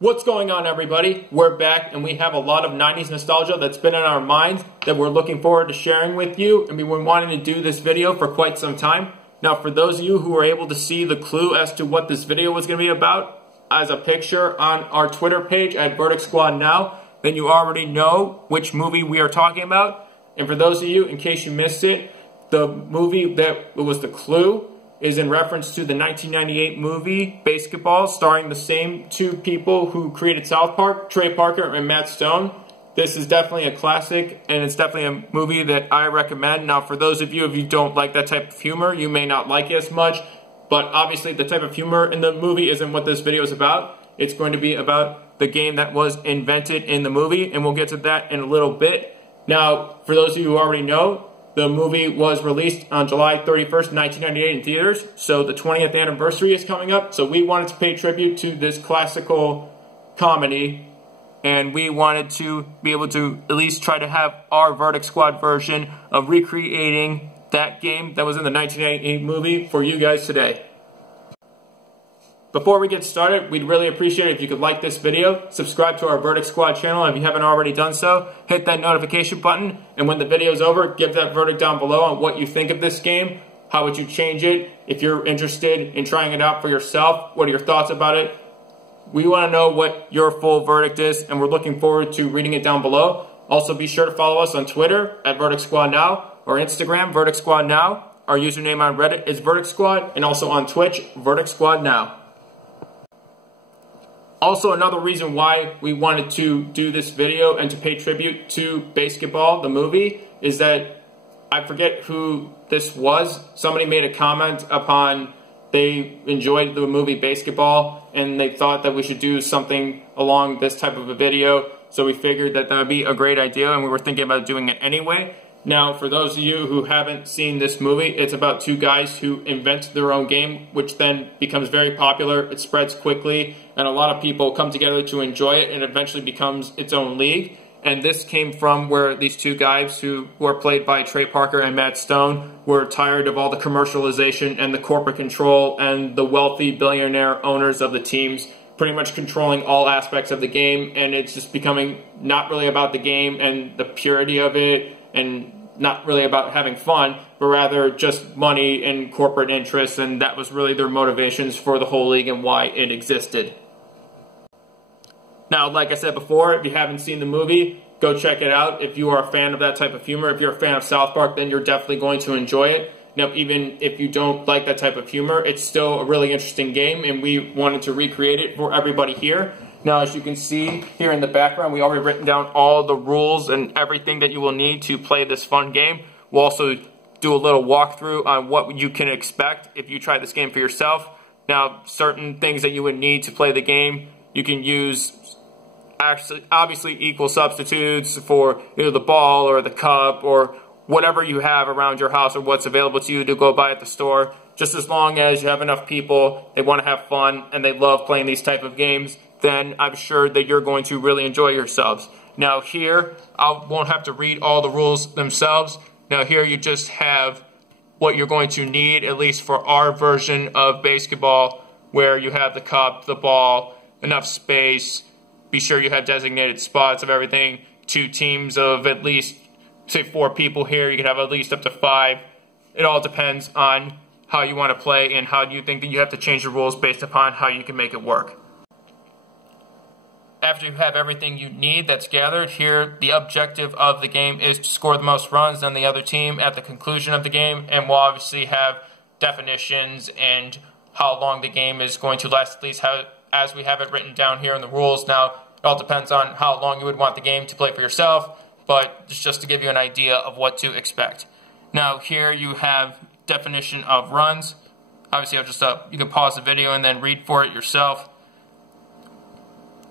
What's going on, everybody? We're back and we have a lot of 90s nostalgia that's been in our minds that we're looking forward to sharing with you, and we've been wanting to do this video for quite some time. Now, for those of you who were able to see the clue as to what this video was going to be about as a picture on our Twitter page at VerdictSquadNow, then you already know which movie we are talking about. And for those of you, in case you missed it, the movie that was the clue is in reference to the 1998 movie BASEketball, starring the same two people who created South Park, Trey Parker and Matt Stone. This is definitely a classic, and it's definitely a movie that I recommend. Now, for those of you, if you don't like that type of humor, you may not like it as much, but obviously the type of humor in the movie isn't what this video is about. It's going to be about the game that was invented in the movie, and we'll get to that in a little bit. Now, for those of you who already know, the movie was released on July 31st, 1998 in theaters, so the 20th anniversary is coming up, so we wanted to pay tribute to this classical comedy, and we wanted to be able to at least try to have our Verdict Squad version of recreating that game that was in the 1998 movie for you guys today. Before we get started, we'd really appreciate it if you could like this video, subscribe to our Verdict Squad channel if you haven't already done so, hit that notification button, and when the video is over, give that verdict down below on what you think of this game. How would you change it? If you're interested in trying it out for yourself, what are your thoughts about it? We want to know what your full verdict is, and we're looking forward to reading it down below. Also, be sure to follow us on Twitter at VerdictSquadNow or Instagram, VerdictSquadNow. Our username on Reddit is VerdictSquad, and also on Twitch, VerdictSquadNow. Also, another reason why we wanted to do this video and to pay tribute to BASEketball, the movie, is that I forget who this was. Somebody made a comment upon they enjoyed the movie BASEketball and they thought that we should do something along this type of a video. So we figured that that would be a great idea, and we were thinking about doing it anyway. Now, for those of you who haven't seen this movie, it's about two guys who invent their own game, which then becomes very popular. It spreads quickly, and a lot of people come together to enjoy it, and eventually becomes its own league. And this came from where these two guys, who were played by Trey Parker and Matt Stone, were tired of all the commercialization and the corporate control and the wealthy billionaire owners of the teams pretty much controlling all aspects of the game, and it's just becoming not really about the game and the purity of it, and not really about having fun, but rather just money and corporate interests, and that was really their motivations for the whole league and why it existed. Now, like I said before, if you haven't seen the movie, go check it out. If you are a fan of that type of humor, if you're a fan of South Park, then you're definitely going to enjoy it. Now, even if you don't like that type of humor, it's still a really interesting game, and we wanted to recreate it for everybody here. Now, as you can see here in the background, we already written down all the rules and everything that you will need to play this fun game. We'll also do a little walkthrough on what you can expect if you try this game for yourself. Now, certain things that you would need to play the game, you can use obviously equal substitutes for either the ball or the cup or whatever you have around your house or what's available to you to go buy at the store. Just as long as you have enough people, they want to have fun, and they love playing these type of games, then I'm sure that you're going to really enjoy yourselves. Now here, I won't have to read all the rules themselves. Now here you just have what you're going to need, at least for our version of BASEketball, where you have the cup, the ball, enough space. Be sure you have designated spots of everything. 2 teams of at least, say, 4 people here. You can have at least up to 5. It all depends on how you want to play and how you think that you have to change the rules based upon how you can make it work. After you have everything you need that's gathered here, the objective of the game is to score the most runs than the other team at the conclusion of the game, and we'll obviously have definitions and how long the game is going to last, at least as we have it written down here in the rules. Now, it all depends on how long you would want the game to play for yourself, but it's just to give you an idea of what to expect. Now, here you have definition of runs. Obviously, I'll just you can pause the video and then read for it yourself.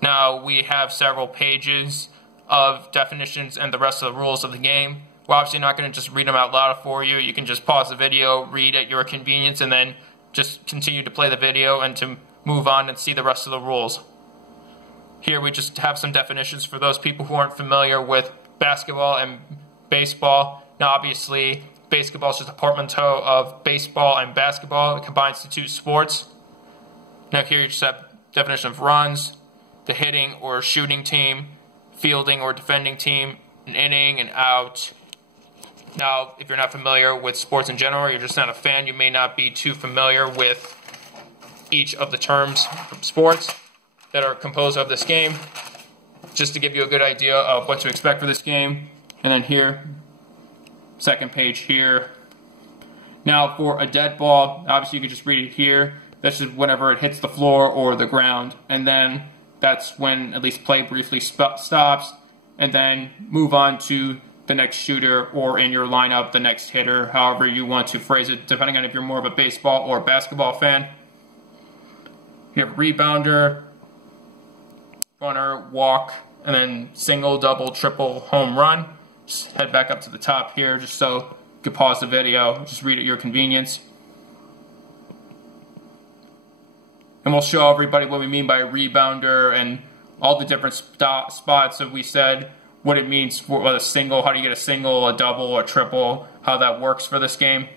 Now, we have several pages of definitions and the rest of the rules of the game. We're obviously not going to just read them out loud for you. You can just pause the video, read at your convenience, and then just continue to play the video and to move on and see the rest of the rules. Here we just have some definitions for those people who aren't familiar with basketball and baseball. Now, obviously, BASEketball is just a portmanteau of baseball and basketball. It combines the 2 sports. Now, here you just have definition of runs. the hitting or shooting team, fielding or defending team, an inning, an out. Now, if you're not familiar with sports in general, or you're just not a fan, you may not be too familiar with each of the terms from sports that are composed of this game. Just to give you a good idea of what to expect for this game. And then here, second page here. Now for a dead ball, obviously you can just read it here. That's just whenever it hits the floor or the ground. And then that's when at least play briefly stops. And then move on to the next shooter, or in your lineup, the next hitter, however you want to phrase it, depending on if you're more of a baseball or basketball fan. You have rebounder, runner, walk, and then single, double, triple, home run. Just head back up to the top here just so you can pause the video, just read at your convenience. And we'll show everybody what we mean by rebounder and all the different spots that we said, what it means for a single, how do you get a single, a double, a triple, how that works for this game.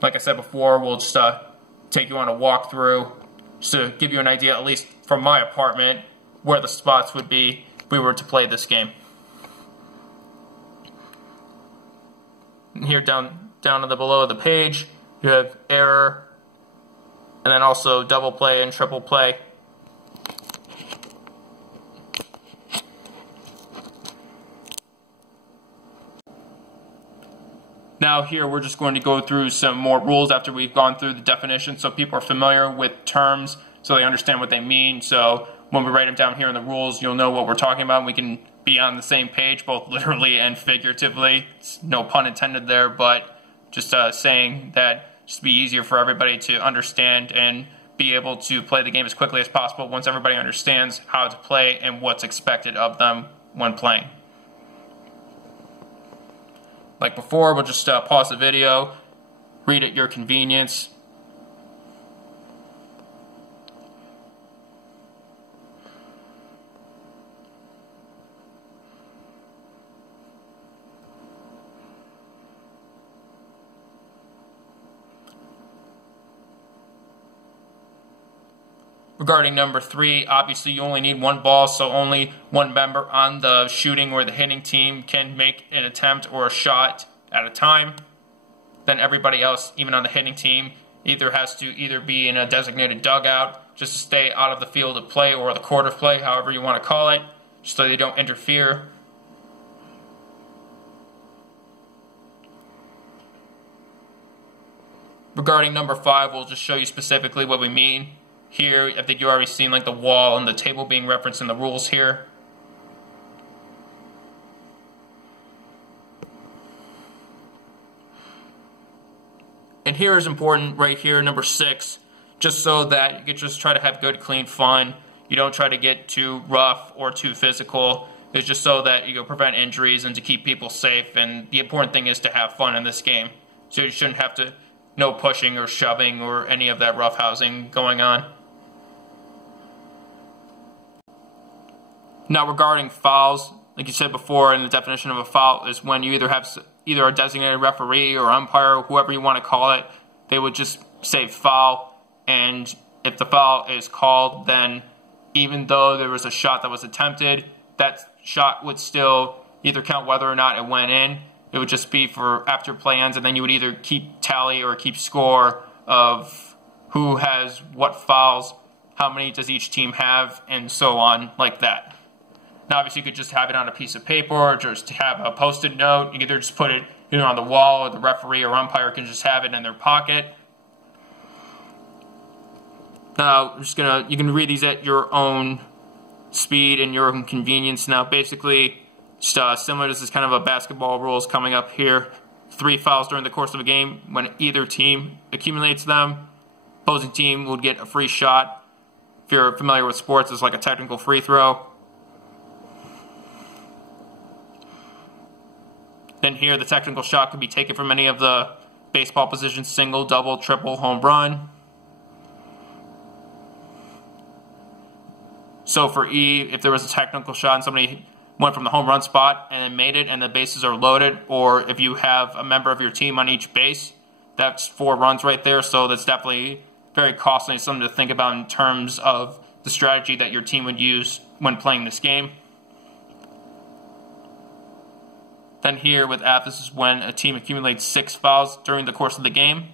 Like I said before, we'll just take you on a walkthrough just to give you an idea, at least from my apartment, where the spots would be if we were to play this game. And here down to the below of the page, you have error, and then also double play and triple play. Now here we're just going to go through some more rules after we've gone through the definition so people are familiar with terms so they understand what they mean. So when we write them down here in the rules, you'll know what we're talking about and we can be on the same page, both literally and figuratively. It's no pun intended there, but just saying that just be easier for everybody to understand and be able to play the game as quickly as possible once everybody understands how to play and what's expected of them when playing. Like before, we'll just pause the video, read at your convenience. Regarding number 3, obviously you only need one ball, so only one member on the shooting or the hitting team can make an attempt or a shot at a time. Then everybody else, even on the hitting team, either has to be in a designated dugout just to stay out of the field of play or the court of play, however you want to call it, just so they don't interfere. Regarding number 5, we'll just show you specifically what we mean. Here, I think you've already seen like the wall and the table being referenced in the rules here. And here is important right here, number 6, just so that you can just try to have good, clean fun. You don't try to get too rough or too physical. It's just so that you prevent injuries and to keep people safe. And the important thing is to have fun in this game. So you shouldn't have to, no pushing or shoving or any of that roughhousing going on. Now regarding fouls, like you said before, in the definition of a foul is when you either have a designated referee or umpire, or whoever you want to call it, they would just say foul, and if the foul is called, then even though there was a shot that was attempted, that shot would still either count whether or not it went in. It would just be for after play ends, and then you would either keep tally or keep score of who has what fouls, how many does each team have, and so on, like that. Now, obviously, you could just have it on a piece of paper or just have a post-it note. You could either just put it either on the wall or the referee or umpire can just have it in their pocket. Now, you can read these at your own speed and your own convenience. Now, basically, just similar to this is kind of a basketball rules coming up here. 3 fouls during the course of a game. When either team accumulates them, opposing team would get a free shot. If you're familiar with sports, it's like a technical free throw. Then here, the technical shot could be taken from any of the baseball positions: single, double, triple, home run. So for E, if there was a technical shot and somebody went from the home run spot and then made it and the bases are loaded, or if you have a member of your team on each base, that's 4 runs right there. So that's definitely very costly, something to think about in terms of the strategy that your team would use when playing this game. Then here with F, this is when a team accumulates 6 fouls during the course of the game.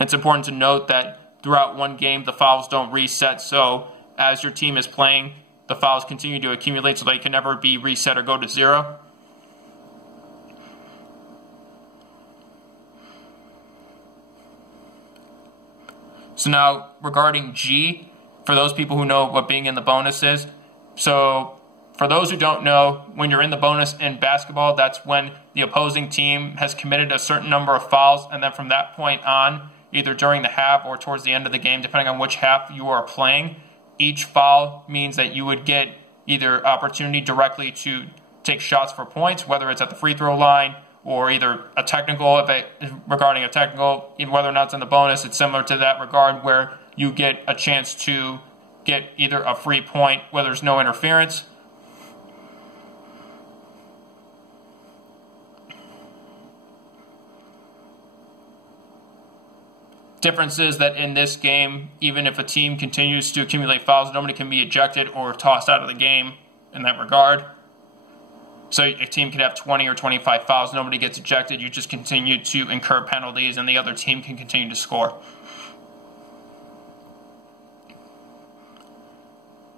It's important to note that throughout one game, the fouls don't reset, so as your team is playing, the fouls continue to accumulate so they can never be reset or go to 0. So now, regarding G, for those people who know what being in the bonus is, so for those who don't know, when you're in the bonus in basketball, that's when the opposing team has committed a certain number of fouls, and then from that point on, either during the half or towards the end of the game, depending on which half you are playing, each foul means that you would get either opportunity directly to take shots for points, whether it's at the free throw line, or either a technical, regarding a technical, even whether or not it's in the bonus, it's similar to that regard where you get a chance to get either a free point where there's no interference. Difference is that in this game, even if a team continues to accumulate fouls, nobody can be ejected or tossed out of the game in that regard. So a team could have 20 or 25 fouls, nobody gets ejected, you just continue to incur penalties and the other team can continue to score.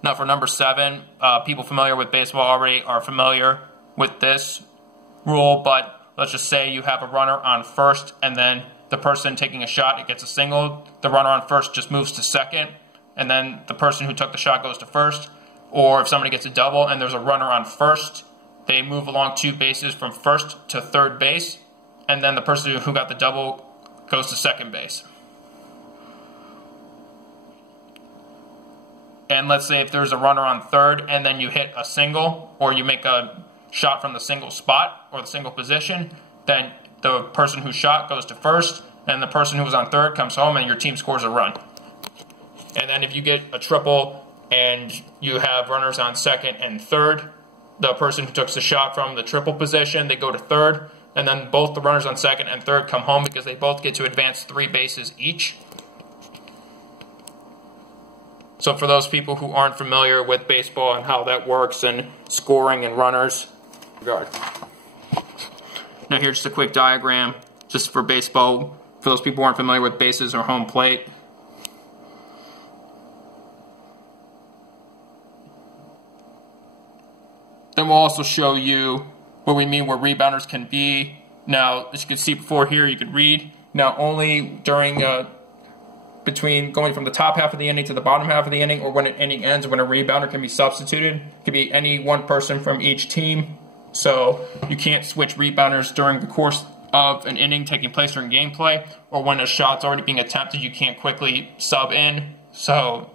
Now for number 7, people familiar with baseball already are familiar with this rule, but let's just say you have a runner on first and then the person taking a shot, it gets a single, the runner on first just moves to second, and then the person who took the shot goes to first. Or if somebody gets a double and there's a runner on first, they move along 2 bases from first to third base, and then the person who got the double goes to second base. And let's say if there's a runner on third and then you hit a single, or you make a shot from the single spot or the single position, then the person who shot goes to first, and the person who was on third comes home and your team scores a run. And then if you get a triple and you have runners on second and third, the person who took the shot from the triple position, they go to third, and then both the runners on second and third come home because they both get to advance 3 bases each. So for those people who aren't familiar with baseball and how that works and scoring and runners, now here's just a quick diagram just for baseball, for those people who aren't familiar with bases or home plate. Then we'll also show you what we mean where rebounders can be. Now, as you can see before here, you can read. Now, only during, between going from the top half of the inning to the bottom half of the inning, or when an inning ends, when a rebounder can be substituted. It could be any one person from each team. So you can't switch rebounders during the course of an inning taking place during gameplay, or when a shot's already being attempted, you can't quickly sub in. So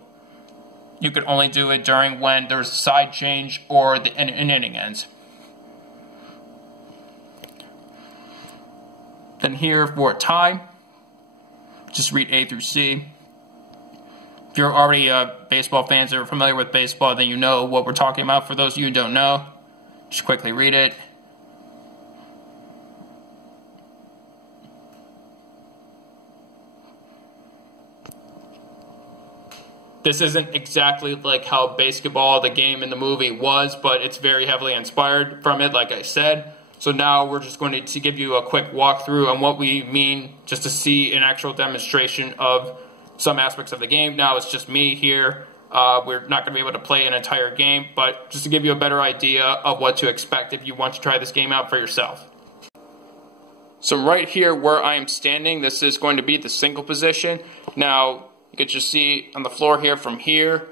you could only do it during when there's a side change or an inning ends. Then here for a tie, just read A through C. If you're already baseball fans or familiar with baseball, then you know what we're talking about. For those of you who don't know, just quickly read it. This isn't exactly like how BASEketball, the game in the movie, was, but it's very heavily inspired from it, like I said. So now we're just going to give you a quick walkthrough on what we mean, just to see an actual demonstration of some aspects of the game. Now it's just me here. We're not going to be able to play an entire game, but just to give you a better idea of what to expect if you want to try this game out for yourself. So right here where I am standing, this is going to be the single position. Now, you can just see on the floor here, from here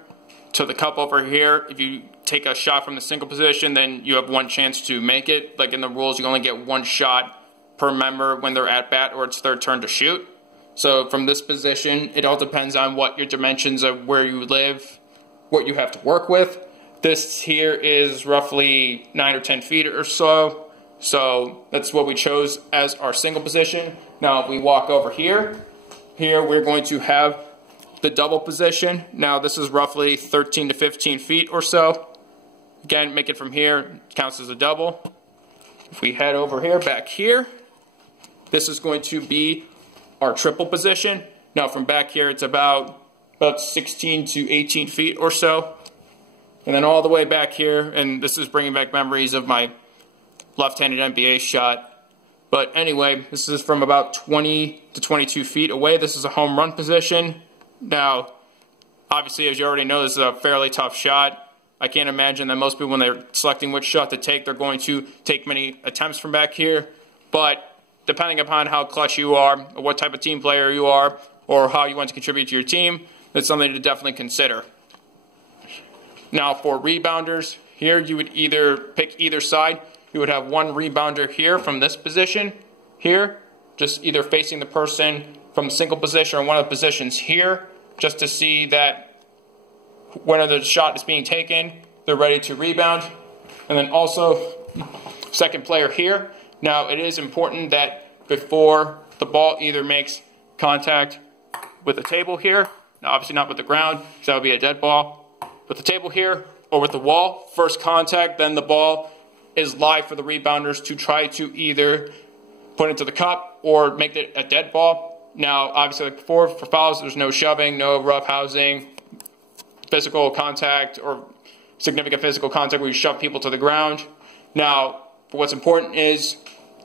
to the cup over here, if you take a shot from the single position, then you have 1 chance to make it. Like in the rules, you only get 1 shot per member when they're at bat or it's their turn to shoot. So from this position, it all depends on what your dimensions of where you live, what you have to work with. This here is roughly 9 or 10 feet or so. So that's what we chose as our single position. Now if we walk over here, we're going to have the double position. Now this is roughly 13 to 15 feet or so. Again, make it from here, counts as a double. If we head over here, back here, this is going to be our triple position. Now from back here, it's about about 16 to 18 feet or so. And then all the way back here, and this is bringing back memories of my left-handed NBA shot. But anyway, this is from about 20 to 22 feet away. This is a home run position. Now, obviously, as you already know, this is a fairly tough shot. I can't imagine that most people, when they're selecting which shot to take, they're going to take many attempts from back here. But depending upon how clutch you are, or what type of team player you are, or how you want to contribute to your team, it's something to definitely consider. Now, for rebounders, here you would either pick either side. You would have one rebounder here from this position, here, just either facing the person from the single position or one of the positions here, just to see that when the shot is being taken, they're ready to rebound. And then also, second player here. Now, it is important that before the ball either makes contact with the table here, now obviously not with the ground, because that would be a dead ball, with the table here or with the wall, first contact, then the ball is live for the rebounders to try to either put into the cup or make it a dead ball. Now, obviously, like before, for fouls, there's no shoving, no roughhousing, physical contact, or significant physical contact where you shove people to the ground. Now, what's important is,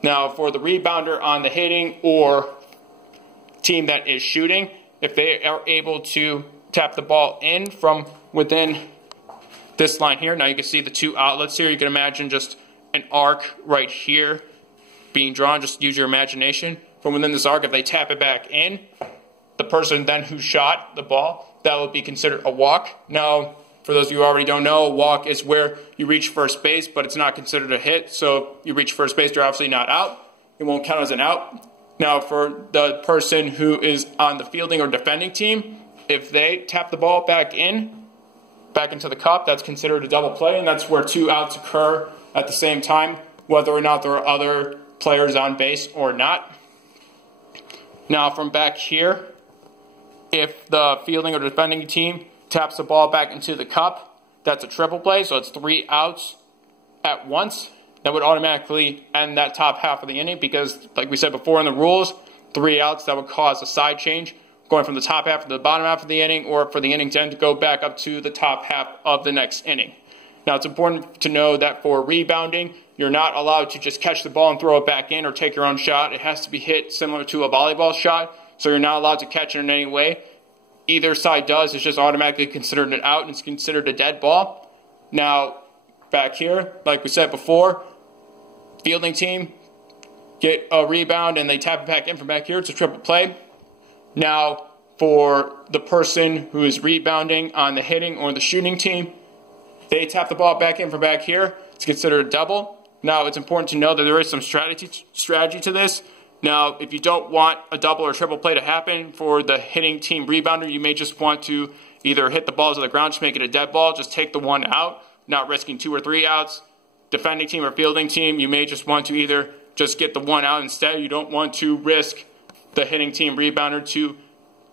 now for the rebounder on the hitting or team that is shooting, if they are able to tap the ball in from within this line here. Now you can see the two outlets here. You can imagine just an arc right here being drawn. Just use your imagination. From within this arc, if they tap it back in, the person then who shot the ball, that would be considered a walk. Now, for those of you who already don't know, a walk is where you reach first base, but it's not considered a hit. So if you reach first base, you're obviously not out. It won't count as an out. Now, for the person who is on the fielding or defending team, if they tap the ball back into the cup, that's considered a double play, and that's where two outs occur at the same time, whether or not there are other players on base or not. Now, from back here, if the fielding or defending team taps the ball back into the cup, that's a triple play, so it's 3 outs at once. That would automatically end that top half of the inning because, like we said before in the rules, 3 outs, that would cause a side change, going from the top half to the bottom half of the inning, or for the inning to end to go back up to the top half of the next inning. Now, it's important to know that for rebounding, you're not allowed to just catch the ball and throw it back in or take your own shot. It has to be hit similar to a volleyball shot, so you're not allowed to catch it in any way. Either side does, it's just automatically considered an out and it's considered a dead ball. Now, back here, like we said before, fielding team get a rebound and they tap it back in from back here. It's a triple play. Now, for the person who is rebounding on the hitting or the shooting team, they tap the ball back in from back here. It's considered a double. Now, it's important to know that there is some strategy to this. Now, if you don't want a double or triple play to happen for the hitting team rebounder, you may just want to either hit the ball to the ground, just make it a dead ball, just take the one out, not risking 2 or 3 outs. Defending team or fielding team, you may just want to either just get the one out instead. You don't want to risk the hitting team rebounder to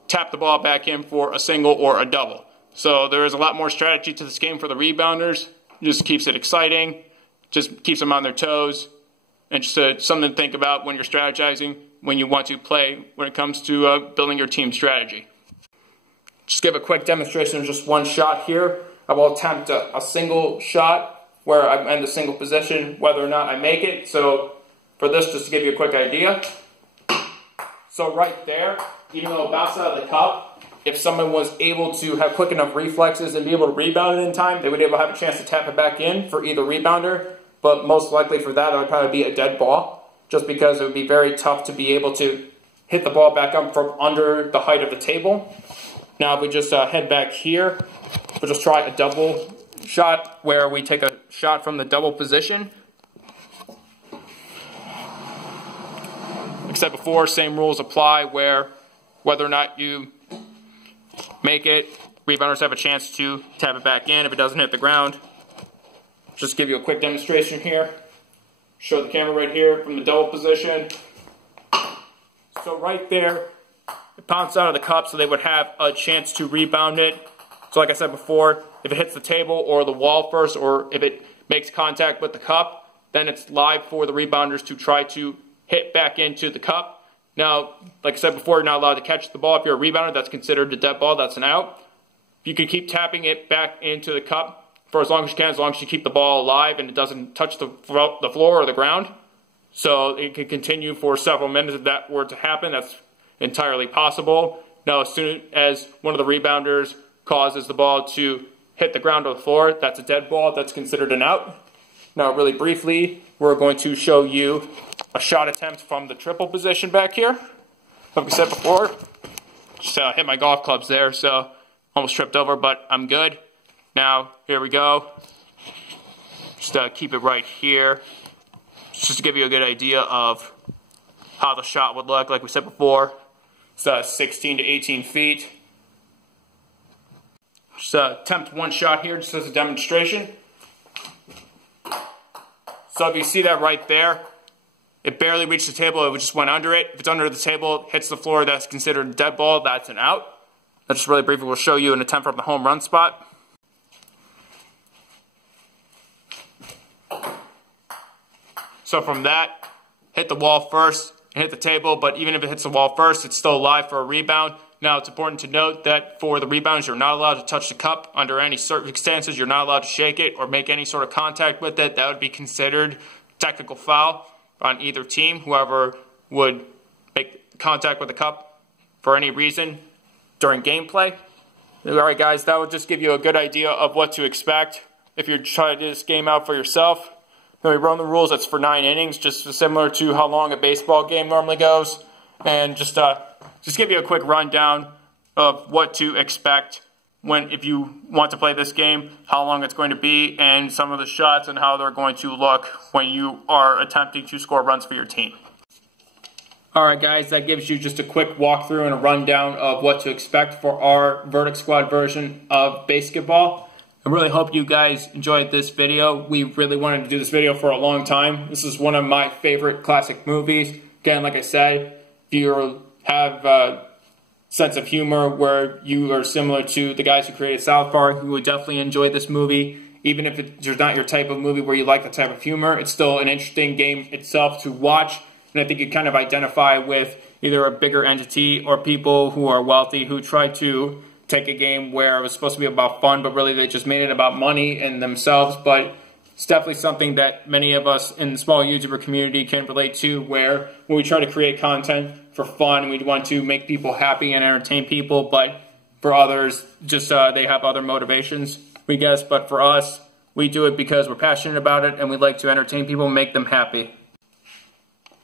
tap the ball back in for a single or a double. So there is a lot more strategy to this game for the rebounders. It just keeps it exciting, just keeps them on their toes, and just something to think about when you're strategizing, when you want to play, when it comes to building your team strategy. Just give a quick demonstration of just one shot here. I will attempt a single shot where I'm in the single position, whether or not I make it. So for this, just to give you a quick idea. So right there, even though it bounced out of the cup, if someone was able to have quick enough reflexes and be able to rebound it in time, they would be able to have a chance to tap it back in for either rebounder. But most likely for that, it would probably be a dead ball, just because it would be very tough to be able to hit the ball back up from under the height of the table. Now, if we just head back here, we'll just try a double shot where we take a shot from the double position. Like I said before, same rules apply where whether or not you make it, rebounders have a chance to tap it back in if it doesn't hit the ground. Just give you a quick demonstration here. Show the camera right here from the double position. So right there, it bounced out of the cup, so they would have a chance to rebound it. So like I said before, if it hits the table or the wall first, or if it makes contact with the cup, then it's live for the rebounders to try to hit back into the cup. Now, like I said before, you're not allowed to catch the ball. If you're a rebounder, that's considered a dead ball. That's an out. You can keep tapping it back into the cup for as long as you can, as long as you keep the ball alive and it doesn't touch the floor or the ground. So it can continue for several minutes if that were to happen. That's entirely possible. Now, as soon as one of the rebounders causes the ball to hit the ground or the floor, that's a dead ball. That's considered an out. Now, really briefly, we're going to show you a shot attempt from the triple position back here. Like we said before, just hit my golf clubs there, so almost tripped over, but I'm good. Now, here we go. Just keep it right here. Just to give you a good idea of how the shot would look. Like we said before, it's 16 to 18 feet. Just attempt one shot here just as a demonstration. So if you see that right there, it barely reached the table, it just went under it. If it's under the table, hits the floor, that's considered a dead ball, that's an out. That's just really briefly, we'll show you an attempt from the home run spot. So from that, hit the wall first and hit the table, but even if it hits the wall first, it's still alive for a rebound. Now, it's important to note that for the rebounds, you're not allowed to touch the cup under any circumstances. You're not allowed to shake it or make any sort of contact with it. That would be considered technical foul on either team. Whoever would make contact with the cup for any reason during gameplay. All right, guys, that would just give you a good idea of what to expect if you're trying to do this game out for yourself. Then we run the rules. That's for 9 innings, just similar to how long a baseball game normally goes. And just give you a quick rundown of what to expect if you want to play this game, how long it's going to be, and some of the shots and how they're going to look when you are attempting to score runs for your team. Alright guys, that gives you just a quick walkthrough and a rundown of what to expect for our Verdict Squad version of BASEketball. I really hope you guys enjoyed this video. We really wanted to do this video for a long time. This is one of my favorite classic movies. Again, like I said, if you have a sense of humor where you are similar to the guys who created South Park, you would definitely enjoy this movie. Even if it's not your type of movie where you like the type of humor, it's still an interesting game itself to watch. And I think you kind of identify with either a bigger entity or people who are wealthy who try to take a game where it was supposed to be about fun, but really they just made it about money and themselves. But it's definitely something that many of us in the small YouTuber community can relate to, where when we try to create content for fun, we want to make people happy and entertain people, but for others, just they have other motivations, we guess. But for us, we do it because we're passionate about it and we like to entertain people and make them happy.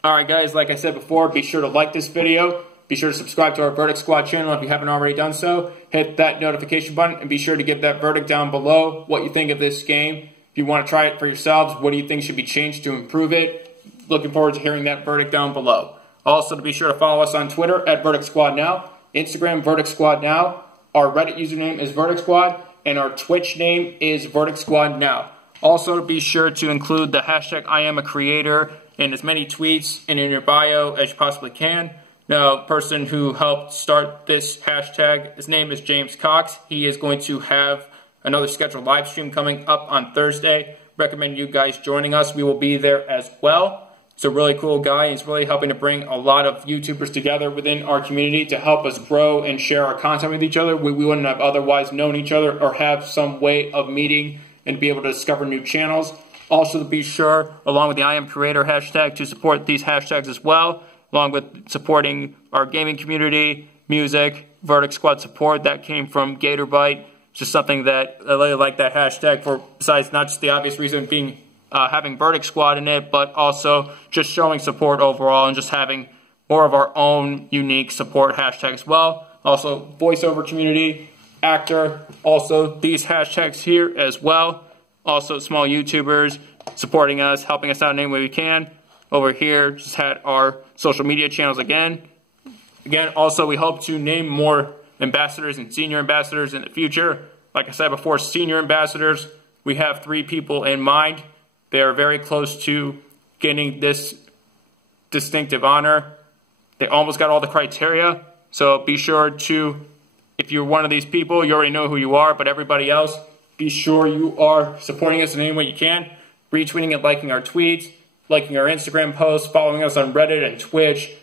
Alright guys, like I said before, be sure to like this video. Be sure to subscribe to our Verdict Squad channel if you haven't already done so. Hit that notification button and be sure to give that verdict down below what you think of this game. If you want to try it for yourselves, what do you think should be changed to improve it? Looking forward to hearing that verdict down below. Also, to be sure to follow us on Twitter at VerdictSquadNow, Instagram VerdictSquadNow, our Reddit username is VerdictSquad, and our Twitch name is VerdictSquadNow. Also, be sure to include the hashtag #IamACreator in as many tweets and in your bio as you possibly can. Now, the person who helped start this hashtag, his name is James Cox. He is going to have another scheduled live stream coming up on Thursday. Recommend you guys joining us. We will be there as well. He's a really cool guy. He's really helping to bring a lot of YouTubers together within our community to help us grow and share our content with each other. We wouldn't have otherwise known each other or have some way of meeting and be able to discover new channels. Also, to be sure, along with the #IamCreator hashtag, to support these hashtags as well, along with supporting our gaming community, music, Verdict Squad support. That came from GatorBite. Just something that I really like that hashtag for, besides not just the obvious reason being having Verdict Squad in it, but also just showing support overall and just having more of our own unique support hashtag as well. Also, voiceover community, actor, also these hashtags here as well. Also, small YouTubers supporting us, helping us out in any way we can. Over here, just had our social media channels again. Also, we hope to name more ambassadors and senior ambassadors in the future. Like I said before, senior ambassadors, we have 3 people in mind. They are very close to getting this distinctive honor. They almost got all the criteria. So be sure to, if you're one of these people, you already know who you are, but everybody else, be sure you are supporting us in any way you can. Retweeting and liking our tweets, liking our Instagram posts, following us on Reddit and Twitch,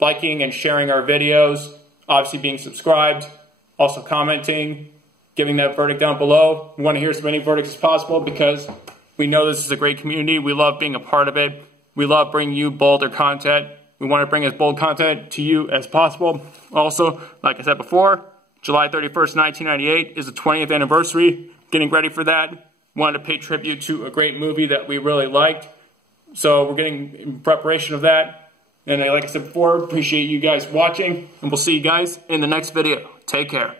liking and sharing our videos, obviously being subscribed, also commenting, giving that verdict down below. We want to hear as many verdicts as possible because we know this is a great community. We love being a part of it. We love bringing you bolder content. We want to bring as bold content to you as possible. Also, like I said before, July 31st, 1998 is the 20th anniversary. Getting ready for that. Wanted to pay tribute to a great movie that we really liked. So we're getting in preparation of that. And like I said before, appreciate you guys watching. And we'll see you guys in the next video. Take care.